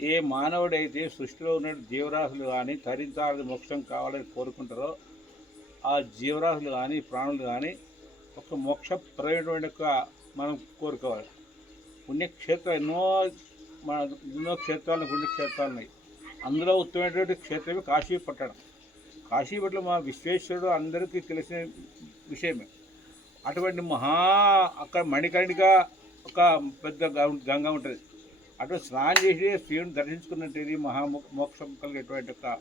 ఏ మానవుడైతే సృష్టిలో ఉన్న జీవరాశులు కానీ తరించాలని మోక్షం కావాలని కోరుకుంటారో ఆ జీవరాశులు కానీ ప్రాణులు కానీ ఒక మోక్షప్రదమైనటువంటి యొక్క మనం కోరుకోవాలి. పుణ్యక్షేత్రం ఎన్నో మన ఎన్నో క్షేత్రాలు పుణ్యక్షేత్రాలు ఉన్నాయి. అందులో ఉత్తమమైనటువంటి క్షేత్రమే కాశీపట్టణం. కాశీపట్నం మా విశ్వేశ్వరుడు అందరికీ తెలిసిన విషయమే. అటువంటి మహా అక్కడ మణికర్ణిగా ఒక పెద్ద గంగ ఉంటుంది. అటు స్నానం చేసి శ్రీని దర్శించుకున్నట్టు మహా మో- మోక్షం కలిగేటువంటి ఒక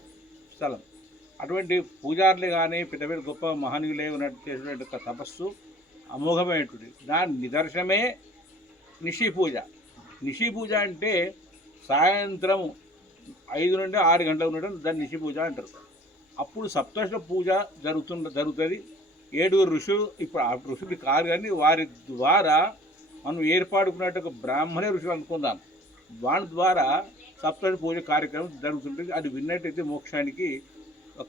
స్థలం. అటువంటి పూజారులు కానీ పెద్ద పెద్ద గొప్ప మహనీయులే ఉన్నట్టు చేసినటువంటి ఒక తపస్సు అమోఘమైనటువంటి దాని నిదర్శనమే నిషి పూజ. నిషి పూజ అంటే సాయంత్రం ఐదు నుండి ఆరు గంటలు ఉండడం దాన్ని నిషి పూజ అంటారు. అప్పుడు సప్తష పూజ జరుగుతున్న జరుగుతుంది. ఏడుగురు ఋషులు ఇప్పుడు ఆ ఋషులు కారు కానీ వారి ద్వారా మనం ఏర్పాటుకున్నట్టు ఒక బ్రాహ్మణ ఋషులు అనుకుందాం. వాని ద్వారా సప్తశ పూజ కార్యక్రమం జరుగుతుంటుంది. అది విన్నట్టయితే మోక్షానికి ఒక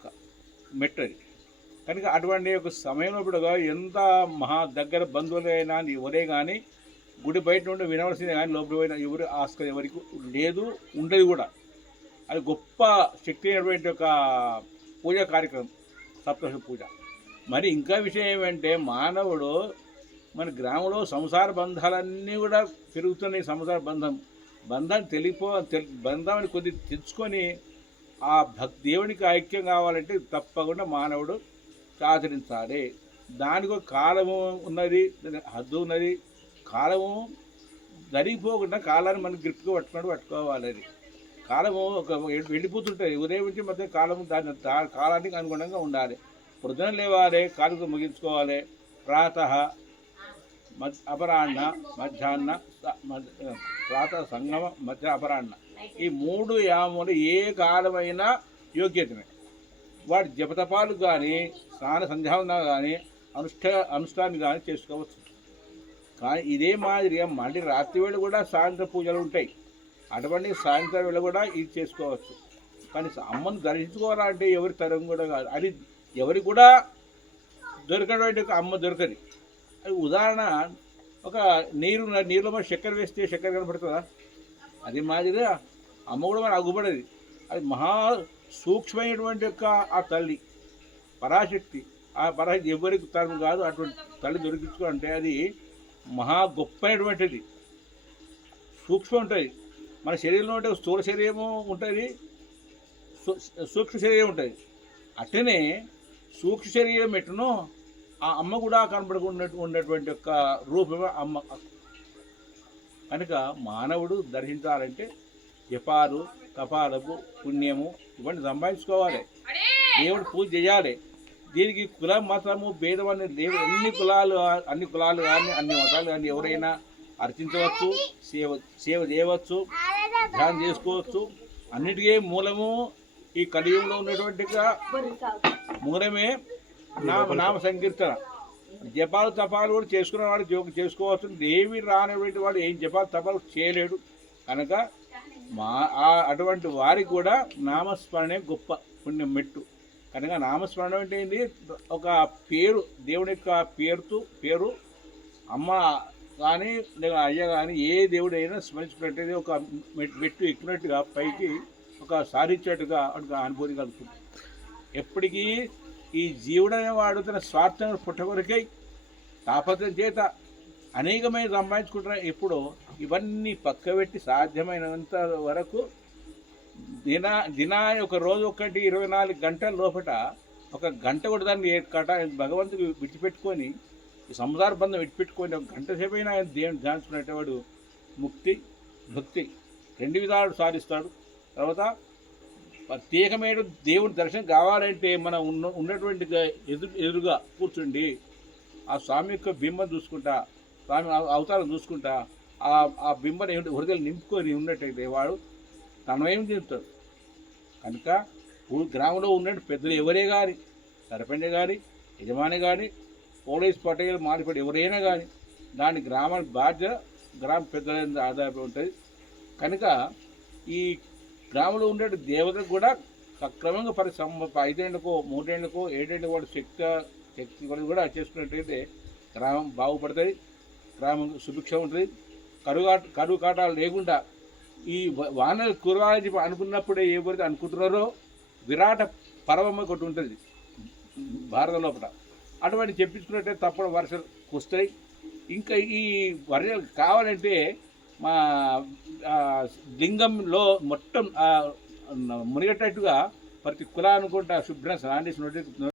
మెట్టు అది. కనుక అటువంటి యొక్క సమయంలో కూడా ఎంత మహా దగ్గర బంధువులైనా ఎవరే కానీ గుడి బయట నుండి వినవలసిందే కానీ లోపల పోయిన ఎవరు ఆస్కారం ఎవరికి లేదు ఉండదు కూడా. అది గొప్ప శక్తి అయినటువంటి ఒక పూజా కార్యక్రమం సప్తశ పూజ. మరి ఇంకా విషయం ఏమంటే మానవుడు మన గ్రామంలో సంసార బంధాలన్నీ కూడా పెరుగుతున్నాయి. సంసార బంధం బంధాన్ని తెలిపో బంధాన్ని కొద్ది తెచ్చుకొని ఆ భక్ దేవునికి ఐక్యం కావాలంటే తప్పకుండా మానవుడు ఆచరించాలి. దానికి ఒక కాలము ఉన్నది హద్దు ఉన్నది. కాలము జరిగిపోకుండా కాలాన్ని మనం గ్రిప్గా పట్టుకున్నట్టు పట్టుకోవాలి అది. కాలము ఒక వెళ్ళిపోతుంటుంది. ఉదయం నుంచి మధ్య కాలము దాని కాలానికి అనుగుణంగా ఉండాలి. పొద్దున లేవాలి కాలుకు ముగించుకోవాలి. ప్రాత మధ్య అపరాహ్న మధ్యాహ్న ప్రాత సంగమ మధ్య అపరాహ్న. ఈ మూడు యాములు ఏ కాలమైనా యోగ్యతమే వాటి జపతపాలు కానీ స్నాన సంధ్యావన కానీ అనుష్ఠ అనుష్ఠాన్ని కానీ చేసుకోవచ్చు. కానీ ఇదే మాదిరిగా మళ్ళీ రాత్రి వేళ కూడా సాయంత్రం పూజలు ఉంటాయి. అటువంటి సాయంత్రం వేళ కూడా ఇది చేసుకోవచ్చు. కానీ అమ్మను దర్శించుకోవాలంటే ఎవరి తరం కూడా కాదు. అది ఎవరికి కూడా దొరకటువంటి అమ్మ దొరకదు. అది ఉదాహరణ ఒక నీరు నీరులో మనం చక్కెర వేస్తే చక్కెర కనపడుతుందా? అది మాదిరిగా అమ్మ కూడా మన అగ్గుపడది అది మహా సూక్ష్మమైనటువంటి యొక్క ఆ తల్లి పరాశక్తి. ఆ పరాశక్తి ఎవరికి తరం కాదు అటువంటి తల్లి దొరికించుకోవాలంటే అది మహా గొప్పైనటువంటిది. సూక్ష్మం ఉంటుంది. మన శరీరంలో ఉంటే స్థూల శరీరము ఉంటుంది. సూ- సూక్ష్మ శరీరం ఉంటుంది. అట్టనే సూక్ష్మ శరీరం ఎట్టునో ఆ అమ్మ కూడా కనపడకుండా ఉన్నటువంటి యొక్క రూపమే అమ్మ. కనుక మానవుడు దర్శించాలంటే జపాలు తపాలకు పుణ్యము ఇవన్నీ సంపాదించుకోవాలి. దేవుడు పూజ చేయాలి. దీనికి కులం మతము భేదం అనేది లేవు. అన్ని కులాలు అన్ని కులాలు కానీ అన్ని మతాలు కానీ ఎవరైనా అర్చించవచ్చు సేవ సేవ చేయవచ్చు ధ్యానం చేసుకోవచ్చు. అన్నిటికీ మూలము ఈ కలియుగంలో ఉన్నటువంటి మూలమే నామ నామ సంకీర్తన. జపాలు తపాలు కూడా చేసుకున్న వాడు జోకి చేసుకోవచ్చు. ఏమి రానటువంటి వాడు ఏం జపాలు తపాలు చేయలేడు. కనుక మా ఆ- అటువంటి వారికి కూడా నామస్మరణే గొప్ప పుణ్యం మెట్టు. కనుక నామస్మరణ అంటే ఏంటి ఒక పేరు దేవుని యొక్క పేరుతో పేరు అమ్మ కానీ లేదా అయ్య కానీ ఏ దేవుడైనా స్మరించుకున్నట్టయితే ఒక మెట్- మెట్టు ఎక్కినట్టుగా పైకి ఒక సాధించేట్టుగా అనుభూతి కలుగుతుంది. ఎప్పటికీ ఈ జీవుడనే వాడు తన స్వార్థం పుట్టకొరకై తాపత్రం చేత అనేకమైన సంపాదించుకుంటున్న. ఇప్పుడు ఇవన్నీ పక్కబెట్టి సాధ్యమైనంత వరకు దినా దినా ఒక రోజు ఒకటి ఇరవై నాలుగు గంటల లోపల ఒక గంట కూడా దాన్ని ఏ కట భగవంతుడు విడిచిపెట్టుకొని సంసార బంధం విడిచిపెట్టుకొని ఒక గంట సేపు అయినా ఆయన దేవుని ధ్యానించుకునేటవాడు ముక్తి భక్తి రెండు విధాలు సాధిస్తాడు. తర్వాత ప్రత్యేకమైన దేవుని దర్శనం కావాలంటే మనం ఉన్న ఉన్నటువంటి ఎదురు ఎదురుగా కూర్చుండి ఆ స్వామి యొక్క బింబం చూసుకుంటా స్వామి అవతారం చూసుకుంటా ఆ ఆ బింబం ఏమిటి హృదయాలు నింపుకొని ఉన్నట్టయితే వాడు తనమేం చెప్తాడు. కనుక గ్రామంలో ఉన్నట్టు పెద్దలు ఎవరే కానీ సర్పంచ్ కానీ యజమాని కానీ పోలీస్ పటేల్ మారిపడి ఎవరైనా కానీ దాని గ్రామానికి బాధ్యత గ్రామ పెద్దల ఆధారపడి ఉంటుంది. కనుక ఈ గ్రామంలో ఉండే దేవతకు కూడా సక్రమంగా పరి సం- ఐదేళ్ళకో మూడేళ్ళకో ఏడేళ్ళకో వాడు శక్తి శక్తి కూడా కూడా చేసుకున్నట్టయితే గ్రామం బాగుపడుతుంది గ్రామం సుభిక్ష ఉంటుంది. కరువు కరువు కాటాలు లేకుండా ఈ వానలు కురవాలని అనుకున్నప్పుడే ఎవరైతే అనుకుంటున్నారో విరాట పర్వం ఒకటి ఉంటుంది భారత లోపల. అటువంటి చెప్పించుకున్నట్టే తప్పని వర్షాలు వస్తాయి ఇంకా ఈ వర్షాలు కావాలంటే మా లింగంలో మొత్తం ఆ, మునిగేటట్టుగా ప్రతి కులానుకుంటా శుభ్రం స్నానం చేసి నోటి